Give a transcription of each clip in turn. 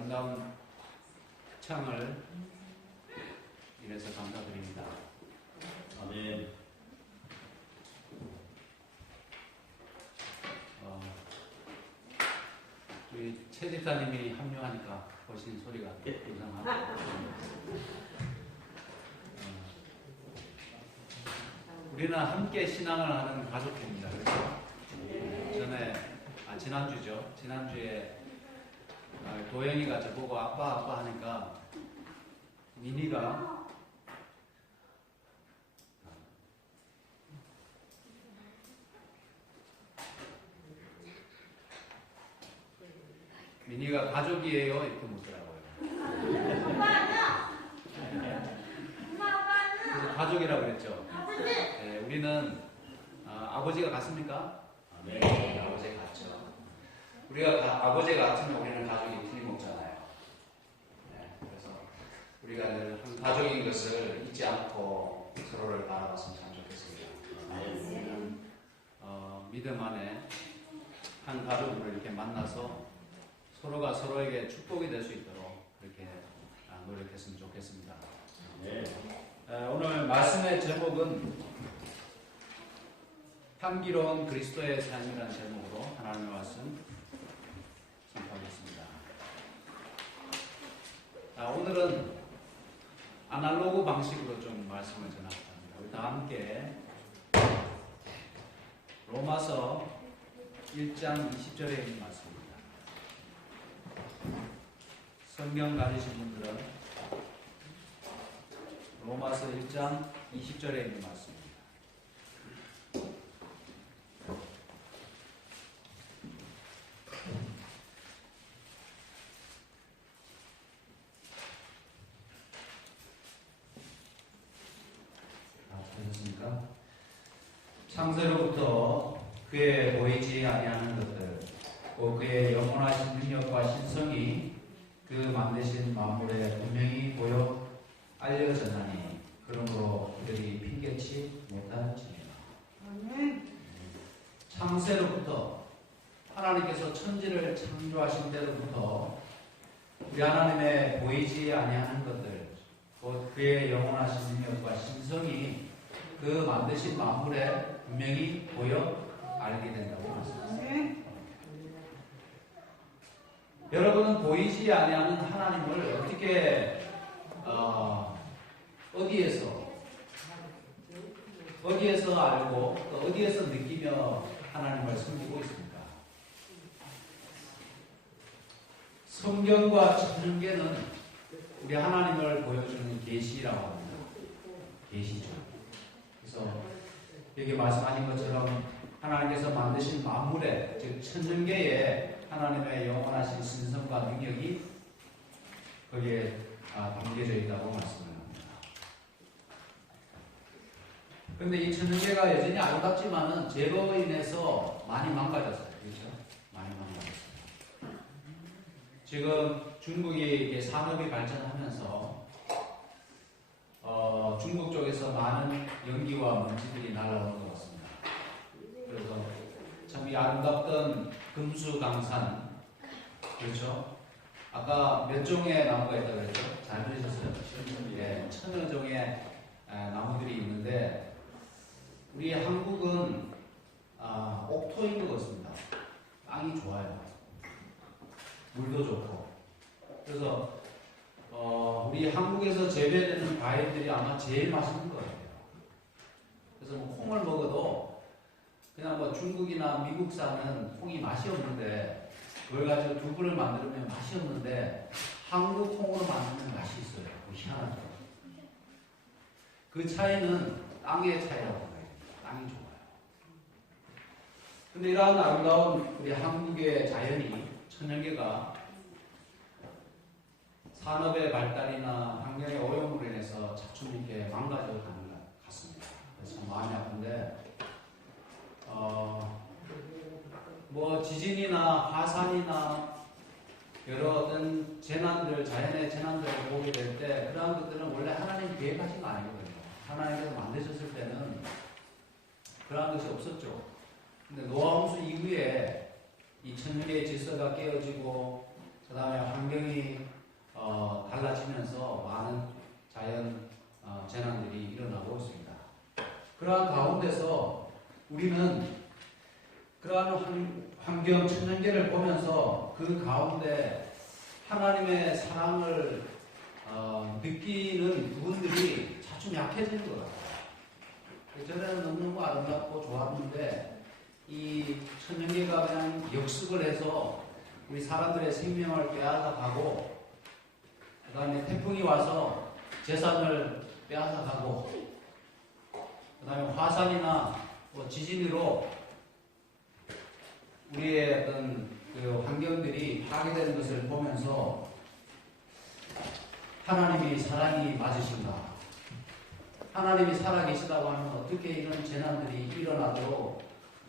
아름다운 창을 이래서 감사드립니다. 아멘. 우리 최 집사님이 합류하니까 훨씬 소리가 이상하고 우리는 함께 신앙을 하는 가족입니다. 그렇죠? 지난주에 도영이가 저보고 아빠 하니까 미니가 가족이에요 이렇게 묻더라고요. 그래서 가족이라고 그랬죠. 네, 우리는 아버지가 같습니까? 네, 아버지가 같죠. 우리가 아버지가 같으면 우리는 가족이 틀림없잖아요. 네, 그래서 우리가 늘 한 가족인 것을 잊지 않고 서로를 바라봤으면 참 좋겠습니다. 우리는 믿음 안에 한 가족으로 이렇게 만나서 서로가 서로에게 축복이 될 수 있도록 그렇게 노력했으면 좋겠습니다. 네. 오늘 말씀의 제목은 향기로운 그리스도의 삶이라는 제목으로 하나님의 말씀 선포하겠습니다. 오늘은 아날로그 방식으로 좀 말씀을 전하겠습니다. 우리 다 함께 로마서 1장 20절에 있는 말씀입니다. 성경 가지신 분들은 로마서 1장 20절에 있는 말씀입니다. 되셨습니까? 창세로부터 그의 보이지 아니하는 것들, 또 그의 영원하신 능력과 신성이 그 만드신 만물에 분명히 보여 알려졌나니 그러므로 그들이 핑계치 못할지니라. 창세로부터 하나님께서 천지를 창조하신 때로부터 우리 하나님의 보이지 아니하는 것들, 곧 그의 영원하신 능력과 신성이 그 만드신 만물에 분명히 보여 알게 된다고 말씀하셨습니다. 여러분은 보이지 아니하는 하나님을 어떻게 어디에서 알고 또 어디에서 느끼며 하나님을 섬기고 있습니까? 성경과 천연계는 우리 하나님을 보여주는 계시라고 합니다. 계시죠. 그래서 여기 말씀하신 것처럼 하나님께서 만드신 만물에, 즉 천연계에 하나님의 영원하신 신성과 능력이 거기에 담겨져 있다고 말씀을 합니다. 그런데 이 천연계가 여전히 아름답지만은 죄로 인해서 많이 망가졌어요. 그렇죠? 많이 망가졌어요. 지금 중국이 산업이 발전하면서 중국 쪽에서 많은 연기와 먼지들이 날아오는 것 같습니다. 그래서 참 이 아름답던 금수강산, 그렇죠? 아까 몇 종의 나무가 있다고 그랬죠? 잘 들으셨어요? 예, 1000여 종의 나무들이 있는데 우리 한국은 옥토인 것 같습니다. 땅이 좋아요. 물도 좋고. 그래서 우리 한국에서 재배되는 과일들이 아마 제일 맛있는 것 같아요. 그래서 뭐 콩을 먹어도 그냥 뭐 중국이나 미국산은 콩이 맛이 없는데 그걸 가지고 두부를 만들면 맛이 없는데 한국 콩으로 만들면 맛이 있어요. 희한하죠. 그 차이는 땅의 차이라고 해요. 땅이 좋아요. 근데 이러한 아름다운 우리 한국의 자연이, 천연계가 산업의 발달이나 환경의 오염으로 인해서 차츰 이렇게 망가져 가는 것 같습니다. 그래서 참 마음이 아픈데, 뭐 지진이나 화산이나 여러 어떤 재난들, 자연의 재난들을 보게 될 때 그러한 것들은 원래 하나님 계획하신 거 아니거든요. 하나님께서 만드셨을 때는 그러한 것이 없었죠. 근데 노아 홍수 이후에 이 천연계의 질서가 깨어지고 그 다음에 환경이 달라지면서 많은 자연 재난들이 일어나고 있습니다. 그러한 가운데서 우리는 그러한 환경 천연계를 보면서 그 가운데 하나님의 사랑을 느끼는 부분들이 자주 약해지는 것 같아요. 전에는 너무너무 아름답고 좋았는데 이 천연계가 그냥 역습을 해서 우리 사람들의 생명을 빼앗아가고 그 다음에 태풍이 와서 재산을 빼앗아가고 그 다음에 화산이나 지진으로 우리의 어떤 그 환경들이 파괴되는 것을 보면서 하나님이 사랑이 맞으신가? 하나님이 살아계시다고 하면 어떻게 이런 재난들이 일어나도록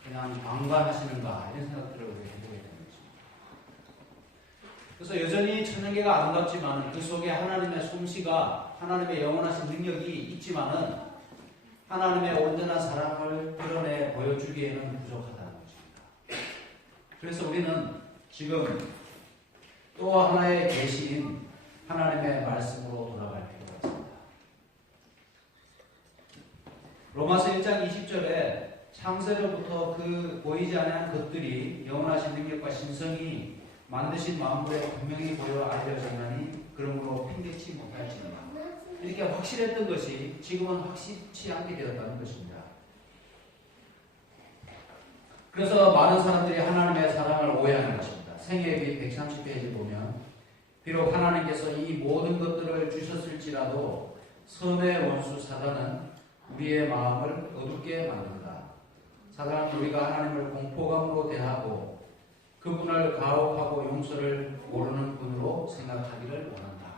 그냥 방관하시는가? 이런 생각들을 우리가 해보게 되는 것입니다. 그래서 여전히 천연계가 아름답지만 그 속에 하나님의 솜씨가 하나님의 영원하신 능력이 있지만은 하나님의 온전한 사랑을 드러내 보여주기에는 부족하다는 것입니다. 그래서 우리는 지금 또 하나의 계시인 하나님의 말씀으로 돌아갈 필요가 있습니다. 로마서 1장 20절에 창세로부터 그 보이지 않는 것들이 영원하신 능력과 신성이 만드신 만물에 분명히 보여 알려졌나니 그러므로 핑계치 못할지니라. 이렇게 확실했던 것이 지금은 확실치 않게 되었다는 것입니다. 그래서 많은 사람들이 하나님의 사랑을 오해하는 것입니다. 생애기 130페이지 보면 비록 하나님께서 이 모든 것들을 주셨을지라도 선의 원수 사단은 우리의 마음을 어둡게 만든다. 사단은 우리가 하나님을 공포감으로 대하고 그분을 가혹하고 용서를 모르는 분으로 생각하기를 원한다.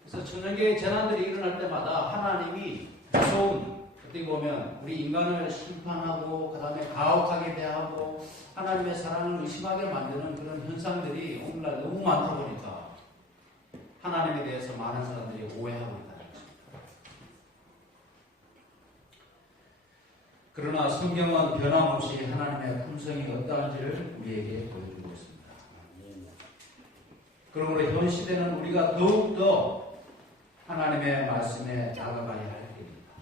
그래서 천연계의 재난들이 일어날 때마다 하나님이 무서운, 어떻게 보면 우리 인간을 심판하고 그 다음에 가혹하게 대하고 하나님의 사랑을 의심하게 만드는 그런 현상들이 오늘날 너무 많다 보니까 하나님에 대해서 많은 사람들이 오해하고 있다는 것입니다. 그러나 성경은 변함없이 하나님의 품성이 어떠한지를 우리에게 보여주고 있습니다. 그러므로 현 시대는 우리가 더욱더 하나님의 말씀에 나아가야 할 때입니다.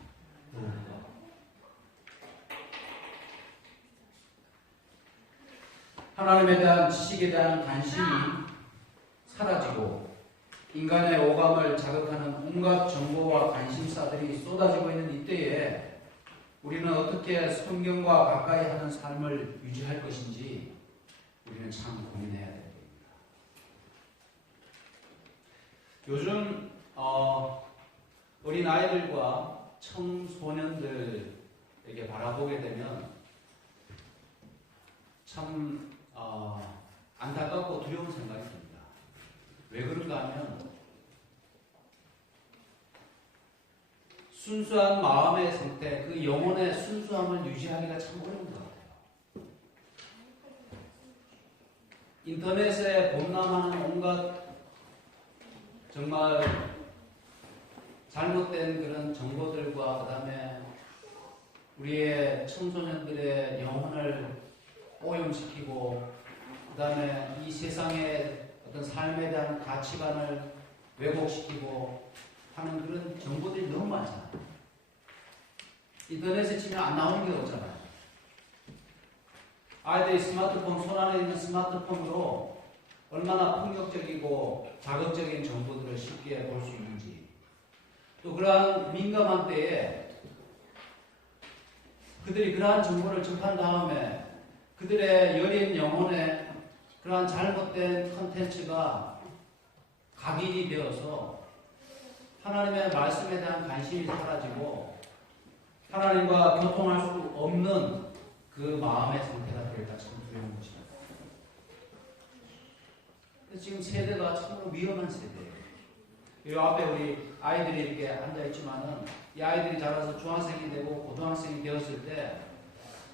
하나님에 대한 지식에 대한 관심이 사라지고 인간의 오감을 자극하는 온갖 정보와 관심사들이 쏟아지고 있는 이때에 우리는 어떻게 성경과 가까이 하는 삶을 유지할 것인지 우리는 참 고민해야 됩니다. 요즘 어린 아이들과 청소년들에게 바라보게 되면 참 안타깝고 두려운 생각이 듭니다. 왜 그런가 하면 순수한 마음의 상태, 그 영혼의 순수함을 유지하기가 참 어려운 것 같아요. 인터넷에 범람하는 온갖 정말 잘못된 그런 정보들과 그 다음에 우리의 청소년들의 영혼을 오염시키고 그 다음에 이 세상의 어떤 삶에 대한 가치관을 왜곡시키고 하는 그런 정보들이 너무 많잖아요. 인터넷에 치면 안 나오는 게 없잖아요. 아이들이 스마트폰, 손 안에 있는 스마트폰으로 얼마나 폭력적이고 자극적인 정보들을 쉽게 볼 수 있는지, 또 그러한 민감한 때에 그들이 그러한 정보를 접한 다음에 그들의 여린 영혼에 그러한 잘못된 컨텐츠가 각인이 되어서 하나님의 말씀에 대한 관심이 사라지고 하나님과 교통할 수 없는 그 마음의 상태가 될까 참 두려운 것입니다. 그래서 지금 세대가 참으로 위험한 세대예요. 이 앞에 우리 아이들이 이렇게 앉아있지만은 이 아이들이 자라서 중학생이 되고 고등학생이 되었을 때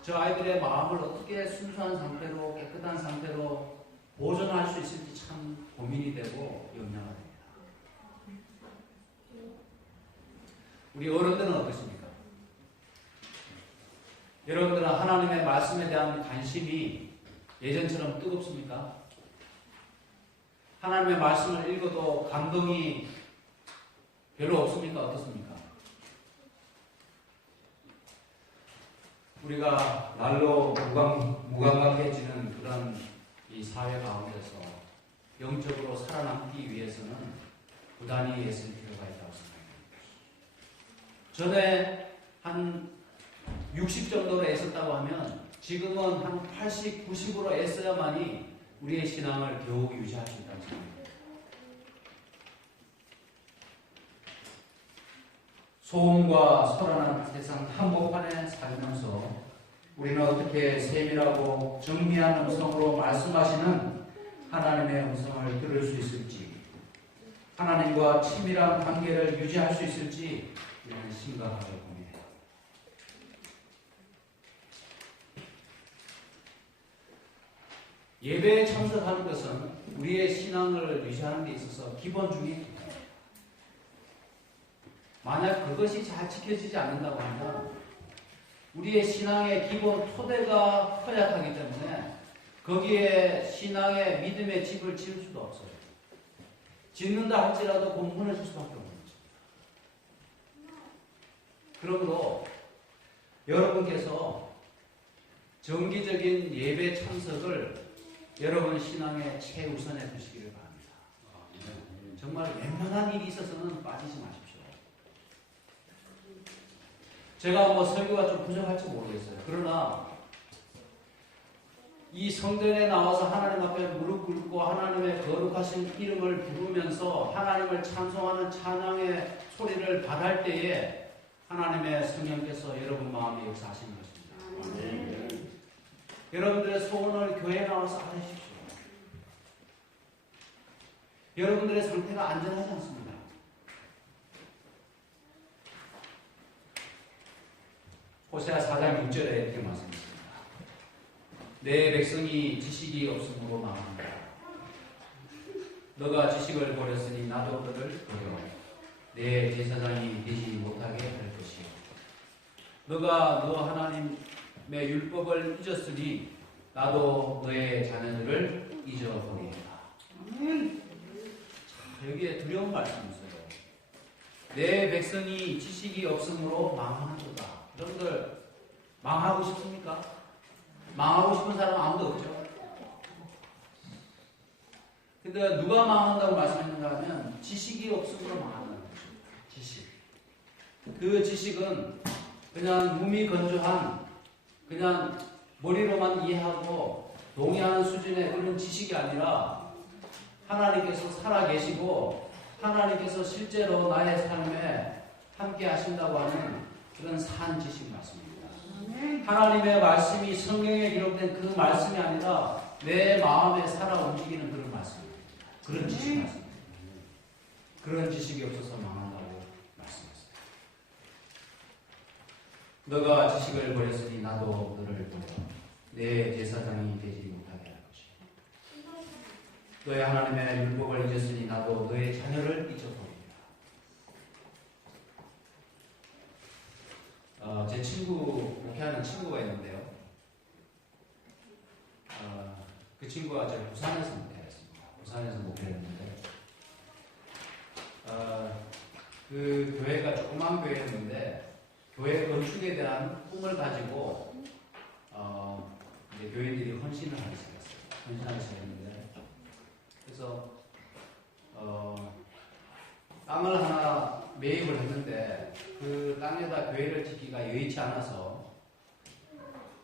저 아이들의 마음을 어떻게 순수한 상태로 깨끗한 상태로 보존할 수 있을지 참 고민이 되고 염려가 됩니다. 우리 어른들은 어떻습니까? 여러분들은 하나님의 말씀에 대한 관심이 예전처럼 뜨겁습니까? 하나님의 말씀을 읽어도 감동이 별로 없습니까? 어떻습니까? 우리가 날로 무감각해지는 그런 이 사회 가운데서 영적으로 살아남기 위해서는 부단히 애쓸 필요가 있다고 생각합니다. 전에 한 60 정도로 애썼다고 하면 지금은 한 80, 90으로 애써야만이 우리의 신앙을 겨우 유지할 수 있다고 생각합니다. 소음과 소란한 세상 한복판에 살면서 우리는 어떻게 세밀하고 정밀한 음성으로 말씀하시는 하나님의 음성을 들을 수 있을지, 하나님과 친밀한 관계를 유지할 수 있을지 우리는 심각하게 고민해요. 예배에 참석하는 것은 우리의 신앙을 유지하는 데 있어서 기본 중에 만약 그것이 잘 지켜지지 않는다고 하면 우리의 신앙의 기본 토대가 허약하기 때문에 거기에 신앙의 믿음의 집을 지을 수도 없어요. 짓는다 할지라도 공분해질 수밖에 없는 거죠. 그러므로 여러분께서 정기적인 예배 참석을 여러분 신앙의 최우선에 두시기를 바랍니다. 정말 웬만한 일이 있어서는 빠지지 마십시오. 제가 뭐 설교가 좀 부족할지 모르겠어요. 그러나 이 성전에 나와서 하나님 앞에 무릎 꿇고 하나님의 거룩하신 이름을 부르면서 하나님을 찬송하는 찬양의 소리를 받을 때에 하나님의 성령께서 여러분 마음에 역사하시는 것입니다. 여러분들의 소원을 교회에 나와서 하십시오. 여러분들의 상태가 안전하지 않습니다. 호세아 4장 6절에 이렇게 말씀했습니다. 내 백성이 지식이 없으므로 망한다. 너가 지식을 버렸으니 나도 너를 버려 내 제사장이 되지 못하게 할 것이요. 너가 너 하나님의 율법을 잊었으니 나도 너의 자녀들을 잊어버리리라. 여기에 두려운 말씀이 있어요. 내 백성이 지식이 없으므로 망하는 거다. 여러분들 망하고 싶습니까? 망하고 싶은 사람 아무도 없죠. 근데 누가 망한다고 말씀했는가 하면 지식이 없으므로 망한다는 거죠. 지식. 그 지식은 그냥 무미건조한 그냥 머리로만 이해하고 동의하는 수준의 그런 지식이 아니라 하나님께서 살아계시고 하나님께서 실제로 나의 삶에 함께 하신다고 하는 그런 산 지식 말씀입니다. 하나님의 말씀이 성경에 기록된 그 말씀이 아니라 내 마음에 살아 움직이는 그런 말씀입니다. 그런 지식 말씀입니다. 그런 지식이 없어서 망한다고 말씀했어요. 너가 지식을 버렸으니 나도 너를 버려 내 제사장이 되지 못하게 할 것이다. 너의 하나님의 율법을 잊었으니 나도 너의 자녀를 잊어버리리라. 제 친구, 목회하는 친구가 있는데요. 그 친구가 저 부산에서 목회했습니다. 부산에서 목회했는데, 그 교회가 조그만 교회였는데, 교회 건축에 대한 꿈을 가지고, 이제 교인들이 헌신을 하기 시작했어요. 헌신하기 시작했는데, 그래서, 땅을 하나 매입을 했는데, 그 땅에다 교회를 짓기가 여의치 않아서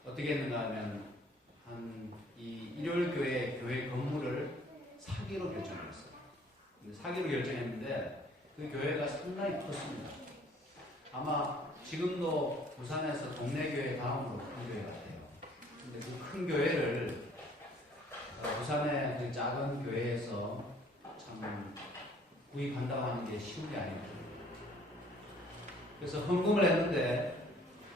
어떻게 했는가 하면 이 일요일교회 교회 건물을 사기로 결정했어요. 사기로 결정했는데 그 교회가 상당히 컸습니다. 아마 지금도 부산에서 동네 교회 다음으로 큰 교회 같아요. 근데 그 큰 교회를 부산의 그 작은 교회에서 참 구입한다고 하는 게 쉬운 게 아니거든요. 그래서 헌금을 했는데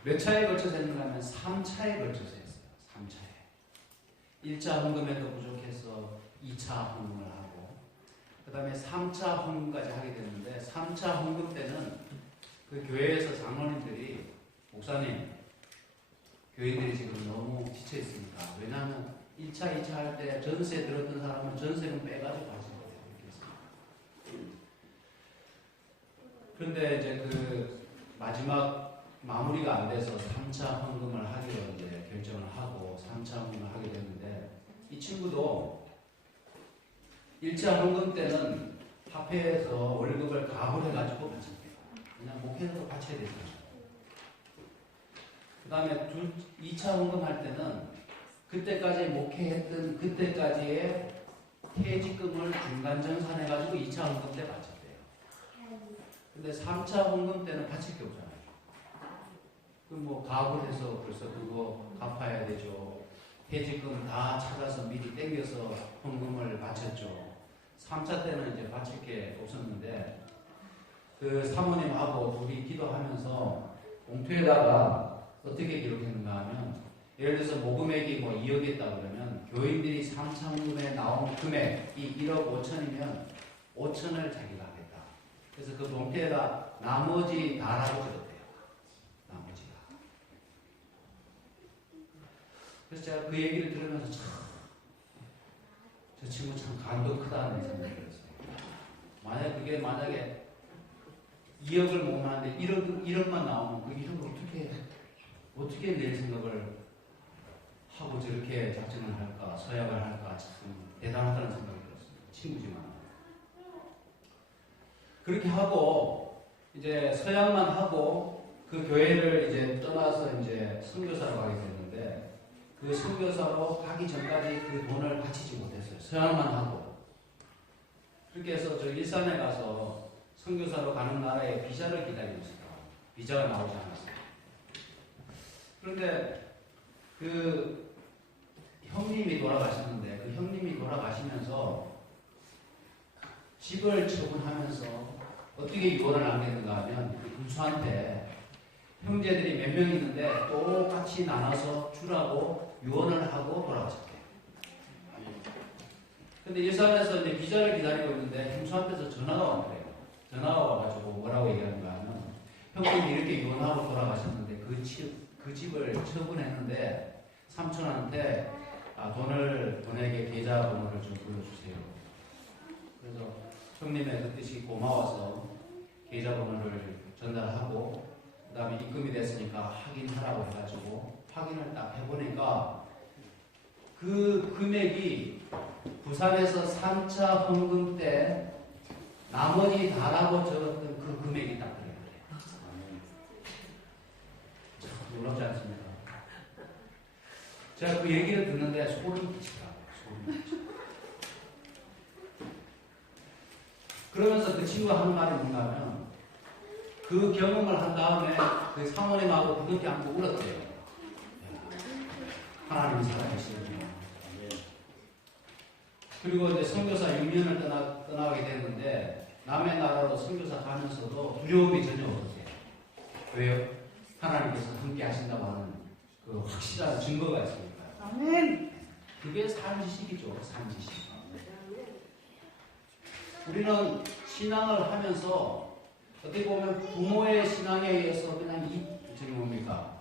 몇 차에 걸쳐서 했는가 하면 3차에 걸쳐서 했어요. 3차에. 1차 헌금에도 부족해서 2차 헌금을 하고 그 다음에 3차 헌금까지 하게 됐는데 3차 헌금 때는 그 교회에서 장로님들이 목사님 교인들이 지금 너무 지쳐 있으니까 왜냐하면 1차, 2차 할 때 전세 들었던 사람은 전세금 빼가지고 가진 거예요. 그런데 이제 그 마지막 마무리가 안 돼서 3차 헌금을 하기로 이제 결정을 하고 3차 헌금을 하게 됐는데 이 친구도 1차 헌금 때는 화폐에서 월급을 가불해가지고 바쳤대요. 그냥 목회에서 바쳐야 되잖아요. 그 다음에 2차 헌금 할 때는 그때까지 목회했던 그때까지의 퇴직금을 중간정산해가지고 2차 헌금 때 바쳤대요. 근데 3차 헌금 때는 바칠 게 없잖아요. 그럼 뭐 가불해서 벌써 그거 갚아야 되죠. 퇴직금 다 찾아서 미리 땡겨서 헌금을 바쳤죠. 3차 때는 이제 바칠 게 없었는데 그 사모님하고 둘이 기도하면서 봉투에다가 어떻게 기록했는가 하면 예를 들어서 모금액이 뭐 2억이었다 그러면 교인들이 3차 헌금에 나온 금액이 1억 5천이면 5천을 자기가 하겠다. 그래서 그 봉투에다 나머지 다라고 적었대요. 나머지가. 그래서 제가 그 얘기를 들으면서 참 저 친구 참 감동 크다는 생각이 들었어요. 만약에 2억을 모으는데 1억만 나오면 그 1억을 어떻게 낼 생각을 하고 저렇게 작전을 할까, 서약을 할까, 참 대단하다는 생각이 들었습니다. 친구지만. 그렇게 하고, 이제 서약만 하고, 그 교회를 이제 떠나서 이제 선교사로 가게 됐는데, 그 선교사로 가기 전까지 그 돈을 바치지 못했어요. 서약만 하고. 그렇게 해서 저 일산에 가서 선교사로 가는 나라에 비자를 기다리고 있어요. 비자가 나오지 않았어요. 그런데 그 형님이 돌아가셨는데 그 형님이 돌아가시면서 집을 처분하면서 어떻게 유언을 남겼는가 하면 그 군수한테 형제들이 몇 명 있는데 똑같이 나눠서 주라고 유언을 하고 돌아가셨대요. 근데 일산에서 이제 비자를 기다리고 있는데 형수한테서 전화가 온 거예요. 전화가 와가지고 뭐라고 얘기하는가 하면 형님이 이렇게 유언하고 돌아가셨는데 그 집을 처분했는데 삼촌한테 돈에게 계좌번호를 좀 불러주세요. 그래서 형님의 그 뜻이 고마워서 계좌번호를 전달하고 그 다음에 입금이 됐으니까 확인하라고 해가지고 확인을 딱 해보니까 그 금액이 부산에서 3차 헌금 때 나머지 다라고 적었던 그 금액이 딱 그래요. 참 놀랍지 않습니까? 제가 그 얘기를 듣는데 소름 끼치더라고요. 소름 끼치더라고요. 그러면서 그 친구가 하는 말이 뭔가 하면 그 경험을 한 다음에 그 사모님하고 그렇게 안고 울었대요. 하나님이 살아계시는구나. 그리고 이제 선교사 6년을 떠나게 됐는데 남의 나라로 선교사 가면서도 두려움이 전혀 없었어요. 왜요? 하나님께서 함께 하신다고 하는 그 확실한 증거가 있으니까요. 아멘. 그게 산지식이죠. 산지식. 우리는 신앙을 하면서 어떻게 보면 부모의 신앙에 의해서 그냥 저기 뭡니까?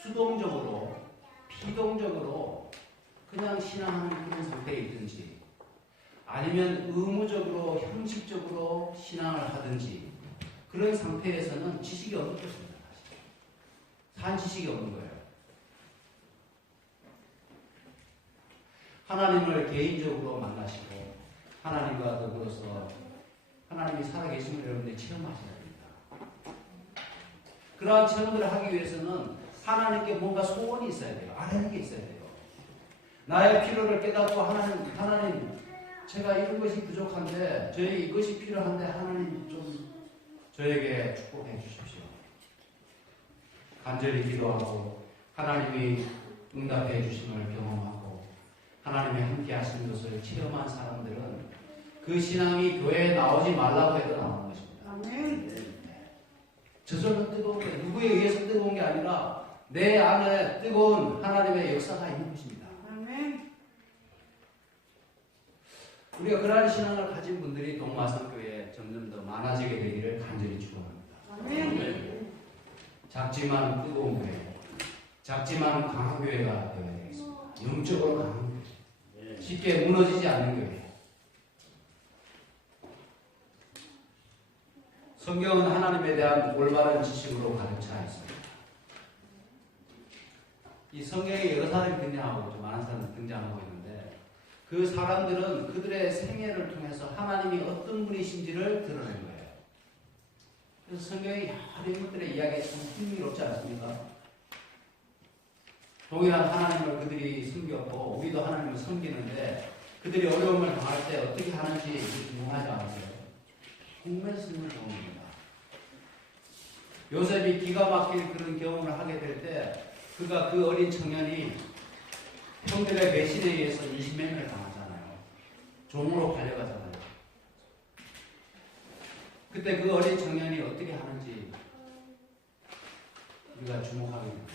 수동적으로, 피동적으로 그냥 신앙하는 그런 상태에 있든지 아니면 의무적으로, 형식적으로 신앙을 하든지 그런 상태에서는 지식이 없는 것입니다. 산 지식이 없는 거예요. 하나님을 개인적으로 만나시고 하나님과 더불어서 하나님이 살아계심을 여러분들이 체험하셔야 됩니다. 그러한 체험들을 하기 위해서는 하나님께 뭔가 소원이 있어야 돼요. 아뢰는 게 있어야 돼요. 나의 필요를 깨닫고 하나님 제가 이런 것이 부족한데 저에게 이것이 필요한데 하나님 좀 저에게 축복해 주십시오. 간절히 기도하고 하나님이 응답해 주심을 경험하고 하나님이 함께 하시는 것을 체험한 사람들은 그 신앙이 교회에 나오지 말라고 해도 나오는 것입니다. 아멘. 저절로 뜨거운 게 누구에 의해서 뜨거운 게 아니라 내 안에 뜨거운 하나님의 역사가 있는 것입니다. 아멘. 우리가 그러한 신앙을 가진 분들이 동마성교회에 점점 더 많아지게 되기를 간절히 축원합니다. 아멘. 작지만 뜨거운 교회, 작지만 강한 교회가 되어야 되겠습니다. 영적으로 강한 교회. 쉽게 무너지지 않는 거예요. 성경은 하나님에 대한 올바른 지식으로 가득 차 있습니다. 이 성경에 여러 사람이 등장하고 있죠. 많은 사람이 등장하고 있는데 그 사람들은 그들의 생애를 통해서 하나님이 어떤 분이신지를 드러낸 거예요. 그래서 성경의 여러 인물들의 이야기가 참 흥미롭지 않습니까? 동일한 하나님을 그들이 섬겼고 우리도 하나님을 섬기는데 그들이 어려움을 당할 때 어떻게 하는지 궁금하지 않으세요? 정말 승을 경험입니다. 요셉이 기가 막힐 그런 경험을 하게 될 때 그가 그 어린 청년이 형들의 배신에 의해서 인신매매를 당하잖아요. 종으로 팔려가잖아요. 그때 그 어린 청년이 어떻게 하는지 우리가 주목하게 됩니다.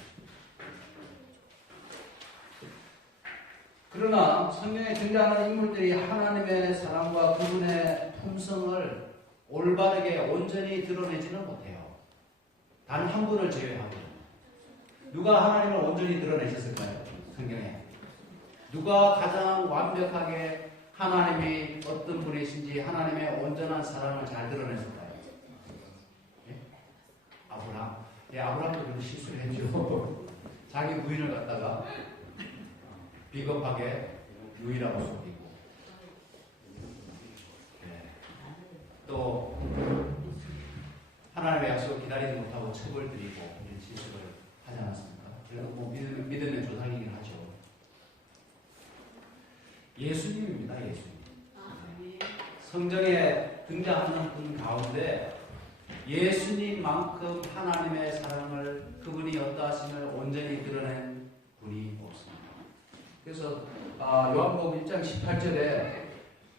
그러나 성경에 등장하는 인물들이 하나님의 사랑과 그분의 품성을 올바르게 온전히 드러내지는 못해요. 단 한 분을 제외하고. 누가 하나님을 온전히 드러내셨을까요? 성경에. 누가 가장 완벽하게 하나님이 어떤 분이신지 하나님의 온전한 사랑을 잘 드러냈을까요? 예? 아브라함. 예, 아브라함도 그런 실수를 했죠. 자기 부인을 갖다가 비겁하게 유이라고 속이고, 예. 또 하나님의 약속을 기다리지 못하고 첩을 들이고 이런 실수를 하지 않았습니까? 그래도 뭐 믿음의 조상이긴 하죠. 예수님입니다. 예수님. 성경에 등장하는 분 가운데 예수님만큼 하나님의 사랑을 그분이 어떠하심을 온전히 드러낸 분이 없습니다. 그래서 요한복음 1장 18절에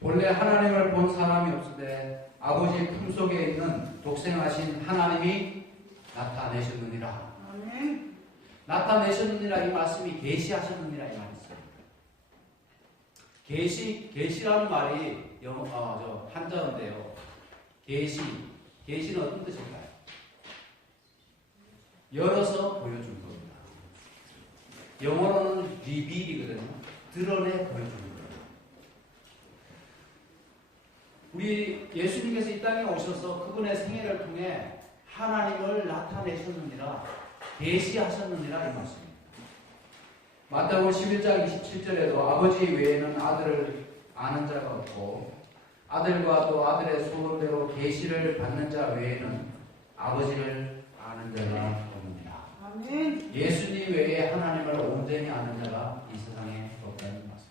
본래 하나님을 본 사람이 없을 때 아버지 품속에 있는 독생하신 하나님이 나타내셨느니라. 아멘. 나타내셨느니라 이 말씀이 계시하셨느니라 이 말이 있어요. 계시라는 말이 한자어인데요. 계시는 어떤 뜻일까요? 열어서 보여준 겁니다. 영어로는 reveal이거든요. 드러내 보여주는 거예요. 우리 예수님께서 이 땅에 오셔서 그분의 생애를 통해 하나님을 나타내셨느니라, 계시하셨느니라 이 말씀입니다. 마태복음 11장 27절에도 아버지 외에는 아들을 아는 자가 없고 아들과 또 아들의 소원대로 계시를 받는 자 외에는 아버지를 아는 자가 없느니라. 아멘. 예수님 외에 하나님을 온전히 아는 자가 이 세상에 없다는 말씀입니다.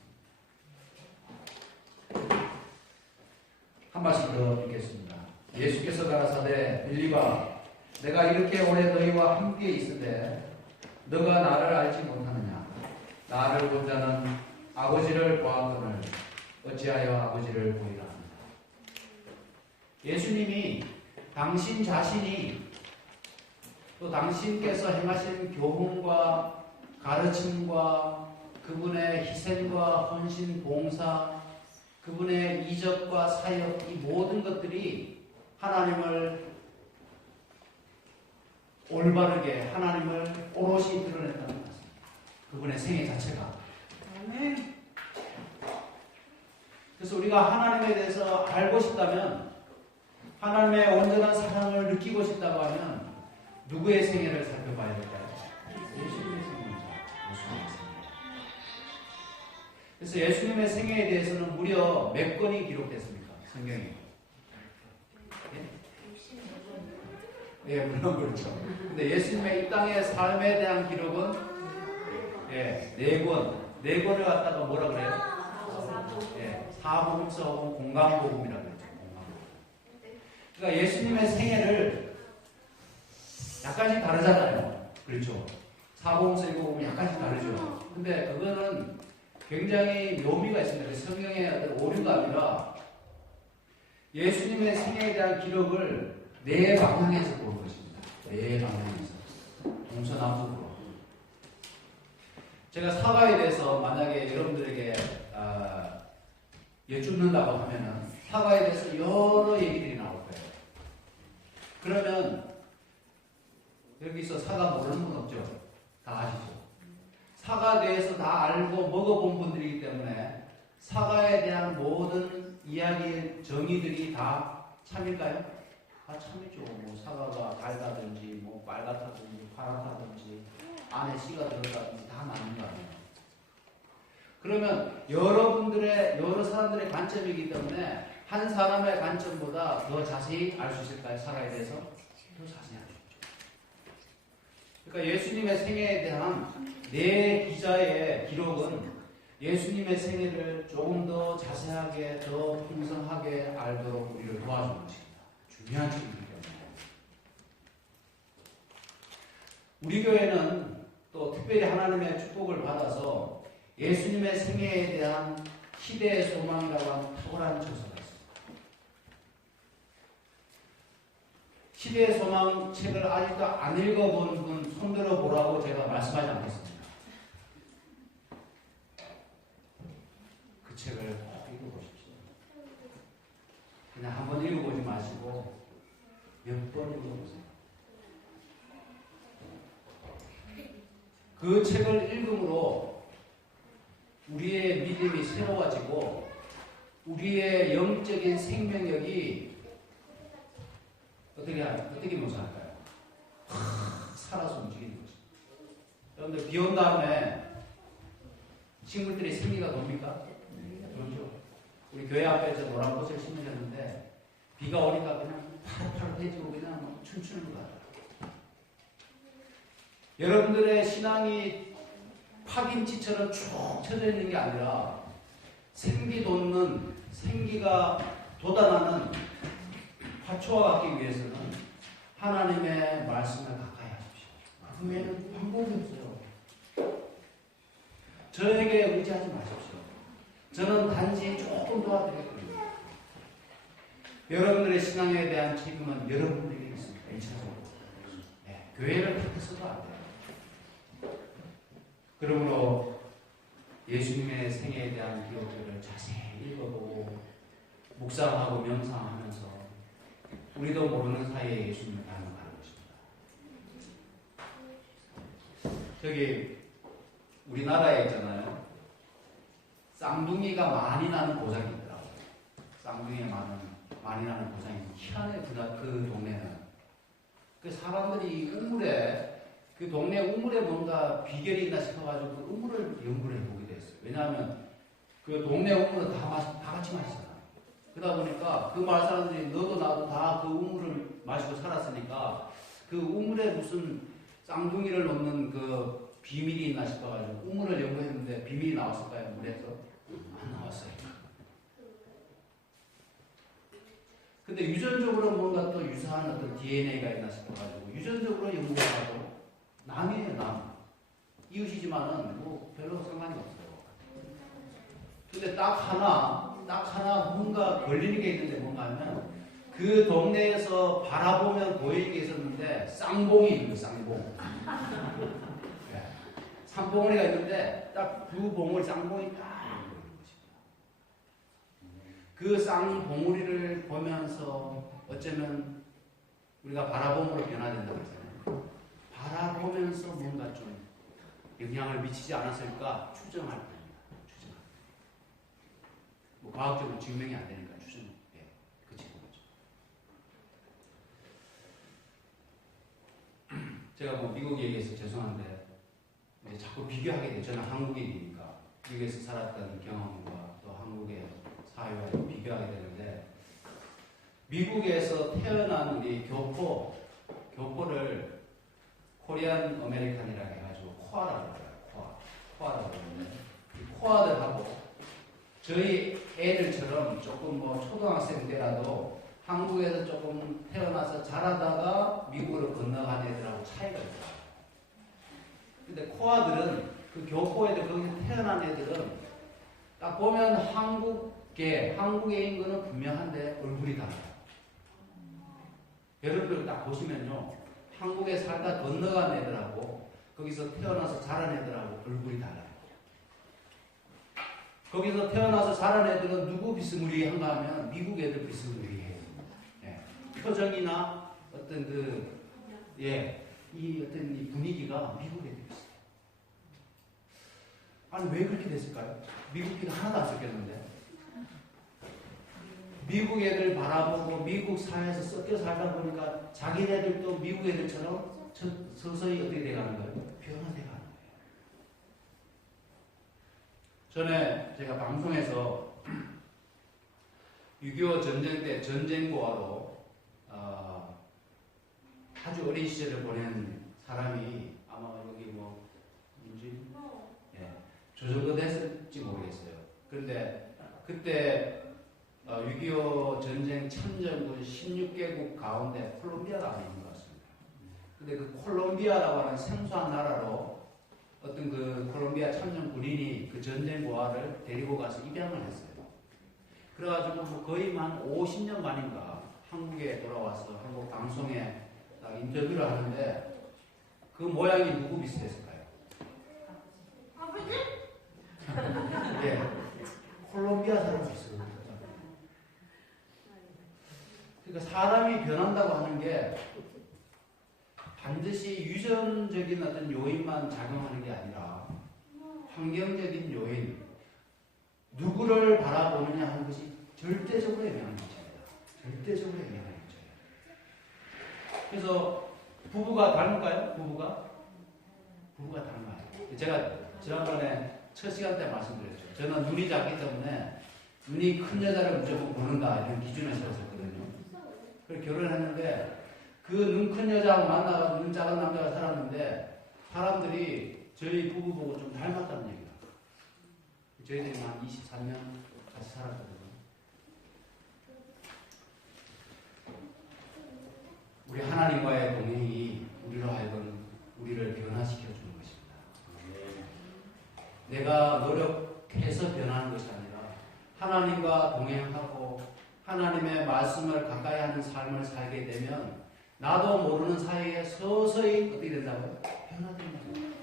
한 말씀 더 읽겠습니다. 예수께서 가라사대 빌리바 내가 이렇게 오래 너희와 함께 있으되 너가 나를 알지 못하느냐. 나를 본 자는 아버지를 보았거늘 어찌하여 아버지를 보이라 합니다. 예수님이 당신 자신이 또 당신께서 행하신 교훈과 가르침과 그분의 희생과 헌신 봉사 그분의 이적과 사역 이 모든 것들이 하나님을 올바르게 하나님을 오롯이 드러낸다는 것입니다. 그분의 생애 자체가. 아멘. 그래서 우리가 하나님에 대해서 알고 싶다면 하나님의 온전한 사랑을 느끼고 싶다고 하면 누구의 생애를 살펴봐야 될까요? 예수님의 생애입니다. 예수님의 생애. 그래서 예수님의 생애에 대해서는 무려 몇 건이 기록됐습니까? 성경에. 예, 물론 그렇죠. 근데 예수님의 이 땅의 삶에 대한 기록은 예, 4권. 4권을 갖다가 뭐라 그래요? 예, 사복음서 혹은 공강복음이라고 그러죠. 공강복음. 그러니까 예수님의 생애를 약간씩 다르잖아요. 그렇죠. 사복음서 읽어보면 약간씩 다르죠. 근데 그거는 굉장히 묘미가 있습니다. 성경의 어떤 오류가 아니라 예수님의 생애에 대한 기록을 4방향에서 보는 것입니다. 4방향에서. 동서남북으로. 제가 사과에 대해서 만약에 여러분들에게 여쭙는다고 하면은 사과에 대해서 여러 얘기들이 나올 거예요. 그러면 여기서 사과 모르는 분 없죠? 다 아시죠? 사과에 대해서 다 알고 먹어본 분들이기 때문에 모든 이야기의 정의들이 다 참일까요? 다 참이죠. 뭐 사과가 달다든지 뭐 빨갛다든지 파랗다든지 안에 씨가 들어가든지 다 맞는 거 아니에요. 그러면 여러 사람들의 관점이기 때문에 한 사람의 관점보다 더 자세히 알 수 있을까요? 사과에 대해서 더 자세히 알 수 있죠. 그러니까 예수님의 생애에 대한 네 기자의 기록은 예수님의 생애를 조금 더 자세하게 더 풍성하게 알도록 우리를 도와주는 것입니다. 중요한 책이기 때문에. 우리 교회는 또 특별히 하나님의 축복을 받아서 예수님의 생애에 대한 시대의 소망이라고 하는 탁월한 저서가 있습니다. 시대의 소망 책을 아직도 안 읽어본 분 손들어 보라고 제가 말씀하지 않겠습니다. 그 책을 꼭 읽어보십시오. 그냥 한번 읽어보지 마시고 몇 번 읽어보세요. 그 책을 읽음으로 우리의 믿음이 새로워지고 우리의 영적인 생명력이 어떻게 묘사할까요? 살아서 움직이는 거죠. 여러분들 비 온 다음에 식물들이 생기가 돕니까? 그렇죠. 우리 교회 앞에 저 노란 꽃을 심으셨는데 비가 오니까 그냥 파릇파릇해지고 그냥 춤추는 것 같아요. 여러분들의 신앙이 파김치처럼 쭉 쳐져 있는 게 아니라 생기 돋는 생기가 돋아나는 화초와 같기 위해서는 하나님의 말씀을 가까이 하십시오. 그 외에는 방법이 없어요. 저에게 의지하지 마십시오. 저는 단지 조금 도와드리겠습니다. 여러분들의 신앙에 대한 책임은 여러분들에게 있습니다. 1차적으로. 네, 교회를 택해서도 안 돼요. 그러므로 예수님의 생애에 대한 기록들을 자세히 읽어보고 묵상하고 명상하면서 우리도 모르는 사이에 예수님을 닮아가는 것입니다. 저기 우리나라에 있잖아요. 쌍둥이가 많이 나는 고장이 있더라고요. 쌍둥이가 많이 나는 고장이 희한해요. 그 동네는. 그 사람들이 우물에 그 동네 우물에 뭔가 비결이 있나 싶어가지고 그 우물을 연구를 해보게 됐어요. 왜냐하면 그 동네 우물은 다 같이 마시잖아요. 그러다 보니까 그 마을 사람들이 너도 나도 다 그 우물을 마시고 살았으니까 그 우물에 무슨 쌍둥이를 놓는 그 비밀이 있나 싶어가지고 우물을 연구했는데 비밀이 나왔을까요? 물에서? 안 나왔어요. 근데 유전적으로 뭔가 또 유사한 어떤 DNA가 있나 싶어가지고 유전적으로 연구를 하고 남이에요, 남. 이웃이지만은 뭐 별로 상관이 없어요. 근데 딱 하나 뭔가 걸리는 게 있는데 뭔가 하면 그 동네에서 바라보면 보이는 게 있었는데 쌍봉이 있는 거예요, 쌍봉. 네. 쌍봉이가 있는데 딱 두 봉을 쌍봉이 딱 있는 것입니다. 그 쌍봉우리를 보면서 어쩌면 우리가 바라봄으로 변화된다고 했잖아요. 바라보면서 뭔가 좀 영향을 미치지 않았을까 추정할 겁니다. 추정. 뭐 과학적으로 증명이 안 되니까 추정. 예, 그치 거죠. 제가 뭐 미국 얘기해서 죄송한데 이제 자꾸 비교하게 되죠. 저는 한국인이니까 미국에서 살았던 경험과 또 한국의 사회와 비교하게 되는데 미국에서 태어난 우리 교포를 코리안 아메리칸이라고 해가지고 코아라고 해요. 코아라고 하는데 코아들하고 저희 애들처럼 조금 뭐 초등학생 때라도 한국에서 조금 태어나서 자라다가 미국으로 건너간 애들하고 차이가 있어요. 근데 코아들은 그 교포 애들 거기서 태어난 애들은 딱 보면 한국애인 거는 분명한데 얼굴이 달라요. 여러분들 딱 보시면요. 한국에 살다 건너간 애들하고 거기서 태어나서 자란 애들하고 얼굴이 달라요. 거기서 태어나서 자란 애들은 누구 비스무리한가 하면 미국 애들 비스무리해요. 예. 표정이나 어떤 이 어떤 이 분위기가 미국 애들이 있어요. 아니 왜 그렇게 됐을까요? 미국 애들 하나도 안 섞였는데. 미국 애들 바라보고 미국 사회에서 섞여 살다 보니까 자기네들도 미국 애들처럼 서서히 어떻게 돼가는 거예요? 변화돼가는 거예요. 전에 제가 방송에서 6.25 전쟁 때 전쟁고아로 아주 어린 시절을 보낸 사람이 아마 여기 뭐 누구지? 예, 저 정도 됐을지 모르겠어요. 그런데 그때 6.25 전쟁 참전군 16개국 가운데 콜롬비아가 아닌 것 같습니다. 근데 그 콜롬비아라고 하는 생소한 나라로 어떤 그 콜롬비아 참전 군인이 그 전쟁 고아를 데리고 가서 입양을 했어요. 그래가지고 뭐 거의 한 50년 만인가 한국에 돌아와서 한국 방송에 딱 인터뷰를 하는데 그 모양이 누구 비슷했을까요? 아버지? 예, 콜롬비아 사람 비슷해요. 그러니까 사람이 변한다고 하는 게 반드시 유전적인 어떤 요인만 작용하는 게 아니라 환경적인 요인, 누구를 바라보느냐 하는 것이 절대적으로 영향을 미칩니다. 절대적으로 영향을 미쳐요. 그래서 부부가 닮을까요? 부부가 닮아요. 제가 지난번에 첫 시간 때 말씀드렸죠. 저는 눈이 작기 때문에 눈이 큰 여자를 무조건 보는다 이런 기준을 세웠었거든요. 그래서 결혼을 했는데 그 눈 큰 여자하고 만나서 눈 작은 남자가 살았는데 사람들이 저희 부부 보고 좀 닮았다는 얘기가. 저희들이 한 23년 같이 살았거든요. 우리 하나님과의 동행이 우리로 하여금 우리를 변화시켜 주는 것입니다. 내가 노력해서 변하는 것이 아니라 하나님과 동행하고 하나님의 말씀을 가까이 하는 삶을 살게 되면 나도 모르는 사이에 서서히 어떻게 된다고요? 변화된다고요.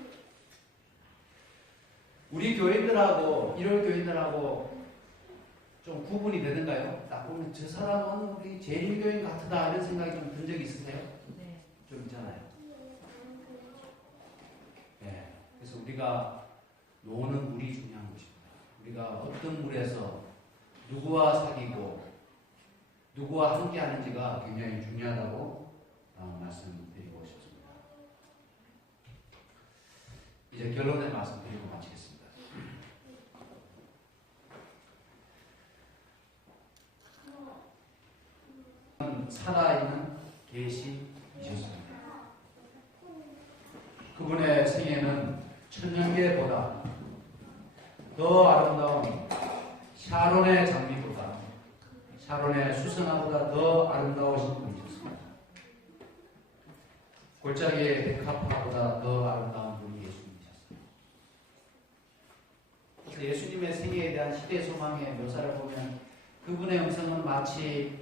우리 교인들하고 이런 교인들하고 좀 구분이 되는가요? 딱 보면 저 사람은 우리 재림교인 같다 이런 생각이 좀 든 적 있으세요? 네. 좀 있잖아요. 네. 그래서 우리가 노는 물이 중요한 것입니다. 우리가 어떤 물에서 누구와 사귀고 누구와 함께 하는지가 굉장히 중요하다고 말씀드리고 싶습니다. 이제 결론의 말씀드리고 마치겠습니다. 살아있는 계시이셨습니다. 그분의 생애는 천년계보다 더 아름다운 샤론의 장미보다 샤론의 수선화보다 더 아름다우신 분이셨습니다. 골짜기의 백합화보다 더 아름다운 분이 예수님이셨습니다. 그래서 예수님의 생애에 대한 시대 소망의 묘사를 보면 그분의 음성은 마치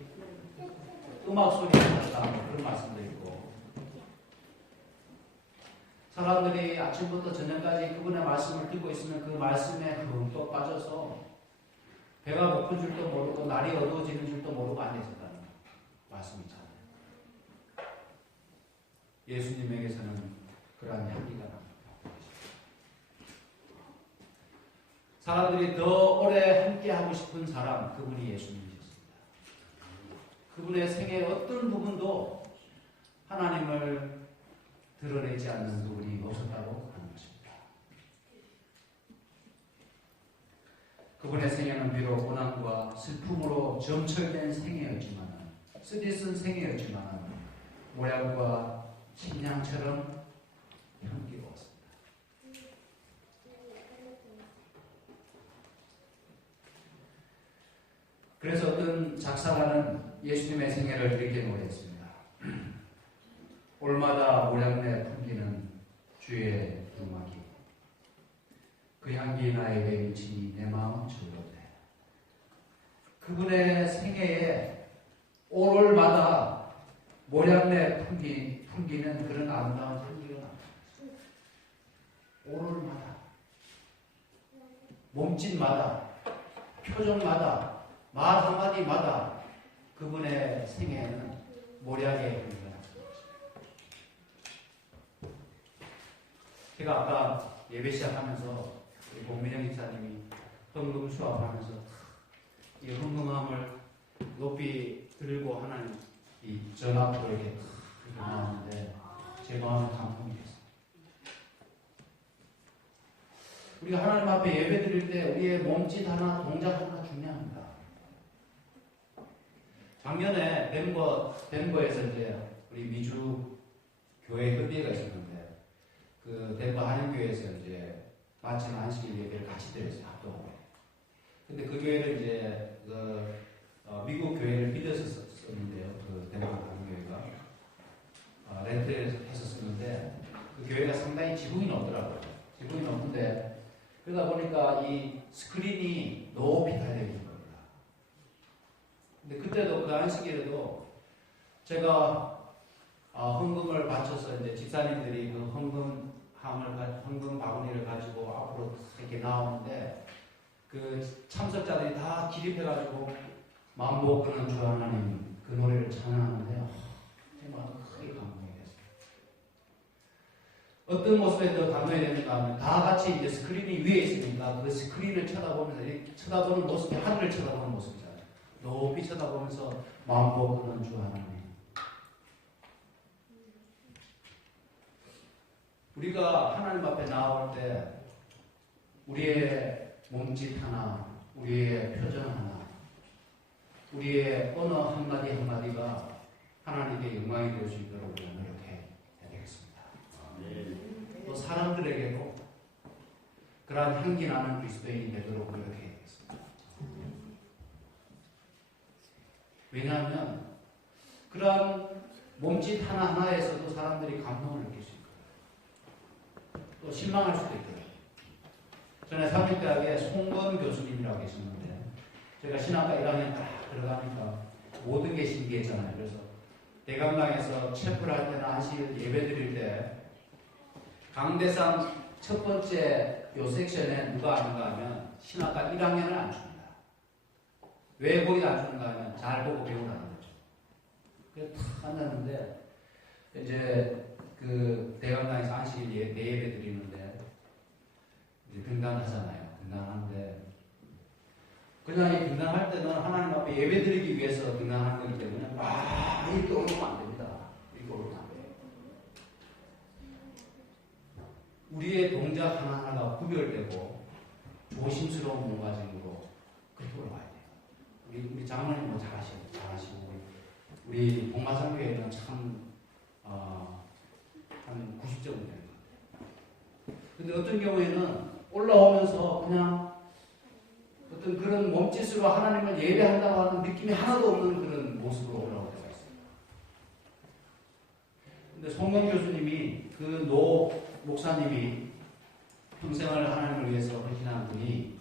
음악 소리 같다 그런 말씀도 있고 사람들이 아침부터 저녁까지 그분의 말씀을 듣고 있으면 그 말씀에 흠뻑 빠져서 배가 고픈 줄도 모르고 날이 어두워지는 줄도 모르고 앉아있었다는 말씀이잖아요. 예수님에게서는 그러한 향기가 납니다. 사람들이 더 오래 함께하고 싶은 사람 그분이 예수님이셨습니다. 그분의 생애의 어떤 부분도 하나님을 드러내지 않는 부분이 없었다고 하는 것입니다. 그분의 생애는 비록 고난과 슬픔으로 점철된 생애였지만 쓰디쓴 생애였지만 모략과 식량처럼 향기로웠습니다. 그래서 어떤 작사가는 예수님의 생애를 이렇게 노래했습니다. 올마다 모략내 풍기는 주의 음악이 그 향기 나에게 미치니 내 마음은 즐겁네. 그분의 생애에 올마다 모략내 풍기는 그런 아름다운 향기가 납니다. 올마다 몸짓마다 표정마다 말 한마디마다 그분의 생애에는 모략의 향기가 납니다. 제가 아까 예배 시작하면서 복민영 집사님이 헌금 수합하면서 이 헌금함을 높이 들고 하나님 이 전 앞으로 이렇게 나오는데 제 마음에 감동이 됐어요. 우리가 하나님 앞에 예배 드릴 때 우리의 몸짓 하나, 동작 하나 중요합니다. 작년에 덴버에서 이제 우리 미주 교회 협의회가 있었는데 그 덴버 한인교회에서 이제 마침 안식일 예배를 같이 드렸어요. 합동으로. 근데 그 교회를 이제 미국 교회를 믿어서 썼는데요. 그 덴버 한인교회가 렌트해서 썼는데 그 교회가 상당히 지붕이 높더라고요. 지붕이 높은데 그러다 보니까 이 스크린이 높이 달려 있는 겁니다. 근데 그때도 그 안식일에도 제가 헌금을 바쳐서 이제 집사님들이 그 헌금 바구니를 가지고 앞으로 이렇게 나오는데 그 참석자들이 다 기립해가지고 만복 그는 주 하나님 그 노래를 찬양하는데요. 정말 크게 감동이 됐어요. 어떤 모습에 더 감동이 됐는가 하면 다 같이 이제 스크린이 위에 있으니까 그 스크린을 쳐다보면서 이렇게 쳐다보는 모습이 하늘을 쳐다보는 모습이잖아요. 높이 쳐다보면서 만복 그는 주 하나님. 우리가 하나님 앞에 나올 때 우리의 몸짓 하나, 우리의 표정 하나, 우리의 언어 한마디 한마디가 하나님의 영광이 될 수 있도록 우리가 노력해야 되겠습니다. 또 사람들에게도 그러한 향기 나는 그리스도인이 되도록 노력해야 되겠습니다. 왜냐하면 그러한 몸짓 하나하나에서도 사람들이 감동을 느낄 수 있거든요. 또 실망할 수도 있거든요. 전에 삼육대학에 송건 교수님이라고 계셨는데 제가 신학과 1학년 딱 들어가니까 모든 게 신기했잖아요. 그래서 대강당에서 체프를 할 때나 안식일 예배 드릴 때 강대상 첫 번째 요 섹션에 누가 앉는가 하면 신학과 1학년을 안 줍니다. 왜 거기 안 주는가 하면 잘 보고 배우라는 거죠. 그래서 탁 앉았는데 이제 그 대강당에서 안식일 예배 드리는데 이제 등단하잖아요. 등단하는데 그냥 이 등단할 때는 하나님 앞에 예배 드리기 위해서 등단하는 거기 때문에 막 이렇게 오르면 안 됩니다. 이렇게 오르면 안 돼요. 우리의 동작 하나하나가 구별되고 조심스러운 몸가짐으로 그렇게 올라가야 돼요. 우리 장로님 뭐 잘하시고 우리 봉마상교회는 참 한 90점 되는 것 같아요. 근데 어떤 경우에는 올라오면서 그냥 어떤 그런 몸짓으로 하나님을 예배한다고 하는 느낌이 하나도 없는 그런 모습으로 올라올 때가 있습니다. 근데 송건 교수님이 그 노 목사님이 평생을 하나님을 위해서 헌신한 분이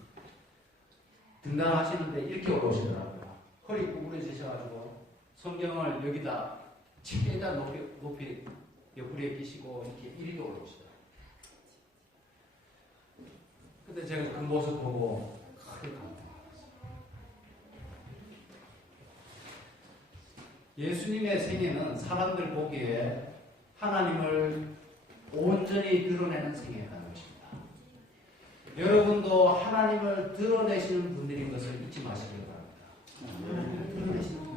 등단하시는데 이렇게 올라오시더라고요. 허리 구부러지셔가지고 성경을 여기다 최대한 높이 옆구리에 끼시고 이렇게 이리로 올라오시더라고요. 근데 제가 그 모습 보고 크게 감동받았어요. 예수님의 생애는 사람들 보기에 하나님을 온전히 드러내는 생애라는 것입니다. 여러분도 하나님을 드러내시는 분들인 것을 잊지 마시길 바랍니다. 드러내시는 분들이 있습니다.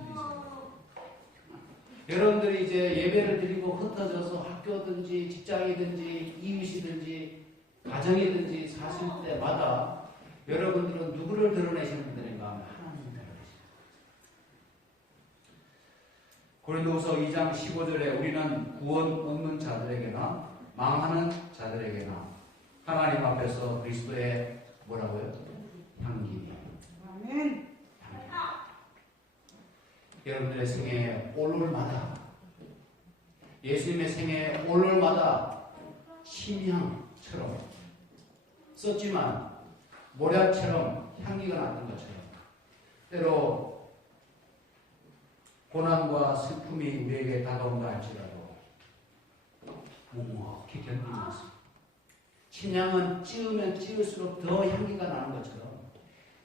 여러분들이 이제 예배를 드리고 흩어져서 학교든지 직장이든지 이웃이든지 가정이든지 사실 때마다 여러분들은 누구를 드러내시는 분들인가 하면 하나님을 드러내십니다. 고린도후서 2장 15절에 우리는 구원 얻는 자들에게나 망하는 자들에게나 하나님 앞에서 그리스도의 뭐라고요? 향기. 아멘. 여러분들의 생애 올올마다 예수님의 생애 올올마다 심향처럼 썼지만 모략처럼 향기가 나는 것처럼 때로 고난과 슬픔이 우리에게 다가온다 할지라도 묵묵히 견디면서 침향은 찌우면 찌울수록 더 향기가 나는 것처럼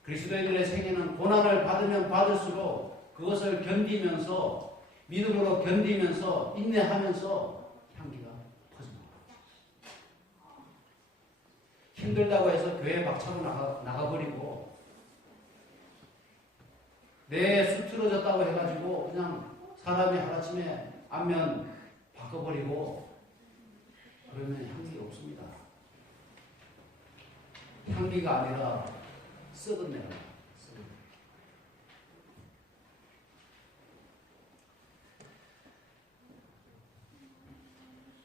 그리스도인들의 생애는 고난을 받으면 받을수록 그것을 견디면서 믿음으로 견디면서 인내하면서 향기가 퍼집니다. 힘들다고 해서 교회 박차고 나가버리고 내 수 틀어졌다고 해가지고 그냥 사람이 하루아침에 안면 바꿔버리고 그러면 향기 없습니다. 향기가 아니라 썩은 내가.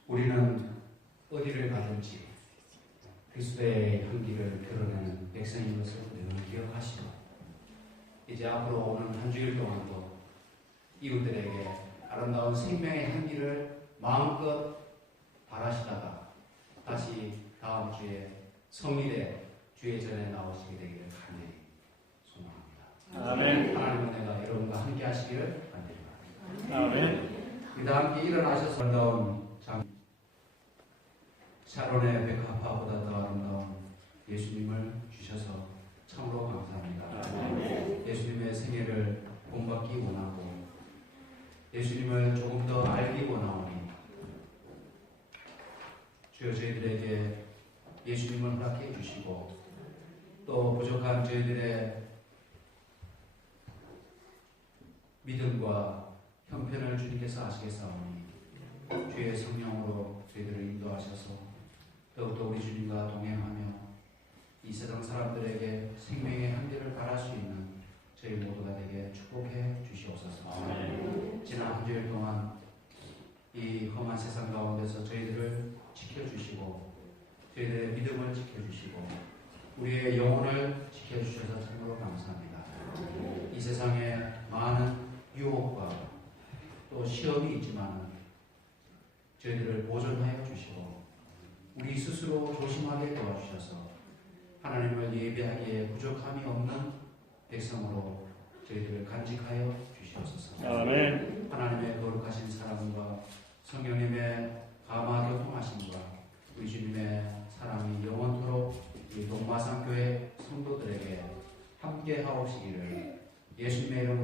우리는 어디를 가든지 그리스도의 향기를 드러내는 백성인 것을 늘 기억하시고 이제 앞으로 오는 한 주일 동안도 이웃들에게 아름다운 생명의 향기를 마음껏 바라시다가 다시 다음 주에 성일에 주의 전에 나오시게 되기를 간절히 소망합니다. 아멘. 하나님의 은혜가 여러분과 함께 하시기를 간절히 바랍니다. 아멘. 우리 다 함께 일어나셔서 아름다운 샤론의 백합화보다 더 아름다운 예수님을 주셔서 참으로 감사합니다. 예수님의 생애를 본받기 원하고 예수님을 조금 더 알기 원하오니 주여 저희들에게 예수님을 허락해 주시고 또 부족한 저희들의 믿음과 형편을 주님께서 아시겠사오니 주의 성령으로 저희들을 인도하셔서 더욱더 우리 주님과 동행하며 이 세상 사람들에게 생명의 향기를 발할 수 있는 저희 모두가 되게 축복해 주시옵소서. 아멘. 지난 한 주일 동안 이 험한 세상 가운데서 저희들을 지켜주시고 저희들의 믿음을 지켜주시고 우리의 영혼을 지켜주셔서 참으로 감사합니다. 이 세상에 많은 유혹과 또 시험이 있지만 저희들을 보존하여 주시고 우리 스스로 조심하게 도와주셔서 하나님을 예배하기에 부족함이 없는 백성으로 저희들을 간직하여 주시옵소서. 아멘. 하나님의 거룩하신 사랑과 성령님의 감화 교통하심과 우리 주님의 사랑이 영원토록 이 동마산 교회 성도들에게 함께 하옵시기를 예수님의 이름으로